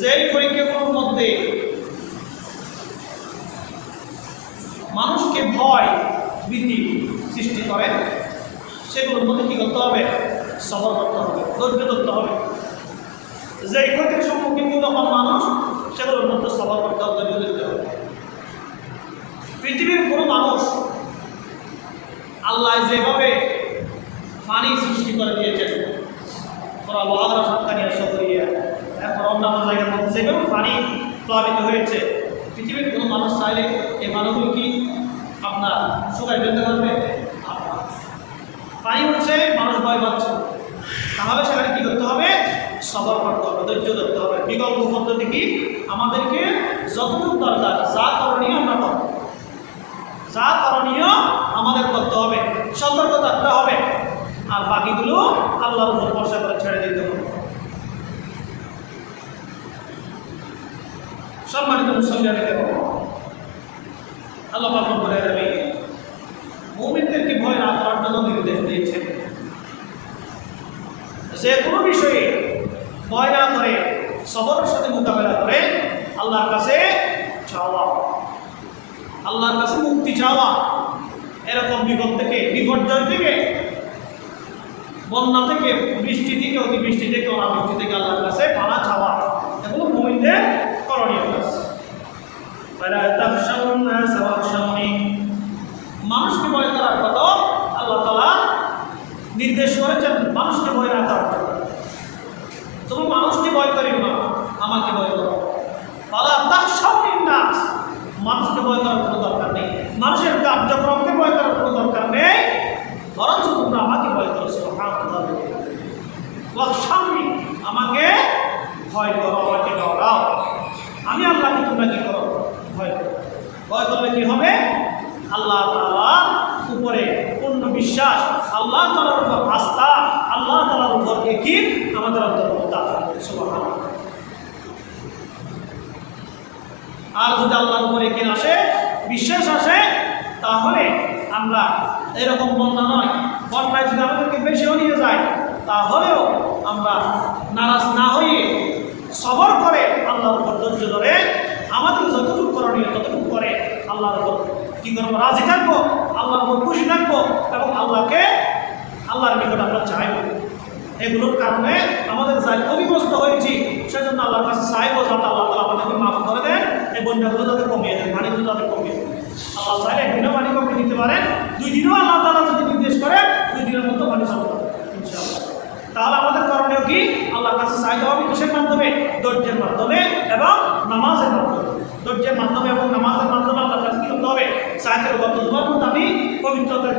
যেই পরীক্ষাগুলোর মধ্যে মানুষকে ভয় ভীতি সৃষ্টি করে সেগুলোর মধ্যে কি করতে হবে? সবর করতে হবে, ধৈর্য ধরতে হবে। যেই ক্ষতির সম্মুখীন যখন মানুষ সেগুলোর মধ্যে সবর করতে হবে, ধৈর্য ধরতে হবে। পৃথিবীর কোনো মানুষ আল্লাহ যেভাবে পানি সৃষ্টি করে দিয়েছেন, এরপর অন্যান্য জায়গার মধ্যে যেভাবে পানি প্লাবিত হয়েছে, পৃথিবীর কোনো মানুষ চাইলে এই পানিগুলো কি আপনার শুকায় ফেলতে পারবে? পানি হচ্ছে মানুষ ভয় পাচ্ছে, তাহলে সেখানে কী করতে হবে? সবর করতে হবে, ধৈর্য ধরতে হবে। বিকল্প পদ্ধতি কি? আমাদেরকে যতটুকু দরকার যা করণীয় আমরা করব, যা করণীয় আমাদের করতে হবে, সতর্ক থাকতে হবে, আর বাকিগুলো আল্লাহর উপর ভরসা করে ছেড়ে দিতে হবে। সম্মানিত মুসলমানদের আল্লাহ পাক রব্বুল আলামিন মুমিনদেরকে ভয় না করার জন্য নির্দেশ দিয়েছেন। যে কোনো বিষয়ে ভয় না করে সবরের সাথে মোকাবেলা করে আল্লাহর কাছে চাওয়া, আল্লাহর কাছে মুক্তি চাওয়া, এরকম বিপদ থেকে, বিপর্যয় থেকে, বন্যা থেকে, বৃষ্টি থেকে, অতিবৃষ্টি থেকে, অনাবৃষ্টি থেকে আল্লাহর কাছে পানা চাওয়া, এগুলো মুমিনদের করণীয় কাজ। মানুষকে ভয় করার কথা আল্লাহ তাআলা নির্দেশ করেছেন, মানুষকে ভয় না করার জন্য। তুমি মানুষকে ভয় করিও না, আমাকে ভয় করো। মানুষকে ভয় করার কোনো দরকার নেই, মানুষের কার্যক্রমকে ভয় করার কোনো দরকার নেই, বরঞ্চ তোমরা আমাকে ভয় করো। আমাকে ভয় করো, আমাকে ডরাও, আমি আল্লাহকে তোমরা কি করো? ভয় করো। ভয় করলে কি হবে? আল্লাহ তাআলার উপরে পূর্ণ বিশ্বাস, আল্লাহ তাআলার উপর আস্থা, আল্লাহ তাআলার উপর ইয়াকিন আমাদের অন্তর্ভুক্ত হবে। সুবহানাল্লাহ। আর যদি আল্লাহর উপর ইয়াকিন আসে, বিশ্বাস আসে, তাহলে আমরা এরকম বন্যা নয়, বন্যায় যদি আমাদেরকে বেশিও নিয়ে যায়, তাহলেও আমরা নারাজ না হয়ে সবর করে আল্লাহর উপর ধৈর্য ধরে আমাদের যতটুকু করণীয় ততটুকু করে আল্লাহর উপর কী করবো? রাজি থাকবো, আল্লাহর উপর খুশি থাকবো, এবং আল্লাহর নিকট আমরা চাইব। এগুলোর কারণে আমাদের যাই ক্ষতিগ্রস্ত হয়েছি, সেজন্য আল্লাহর কাছে চাইবো যাতে আল্লাহ তাআলা আমাদেরকে মাফ করে দেন, এই বন্যাগুলো যাতে কমিয়ে দেন, পানিগুলো যাতে কমিয়ে দেন। আল্লাহ চাইলে একদিনও পানি কমিয়ে দিতে পারেন, 2 দিনও আল্লাহ তাআলা যদি নির্দেশ করে 2 দিনের মধ্যে পানি চলে যাবে ইনশাআল্লাহ। তাহলে আমাদের করণীয় কি? আল্লাহর কাছে চাইতে হবে কিসের মাধ্যমে? ধৈর্যের মাধ্যমে এবং নামাজের মাধ্যমে। ধৈর্যের মাধ্যমে এবং নামাজের মাধ্যমে আল্লাহর কাছে কি করতে হবে? চাইতে হবে। আমি পবিত্রতা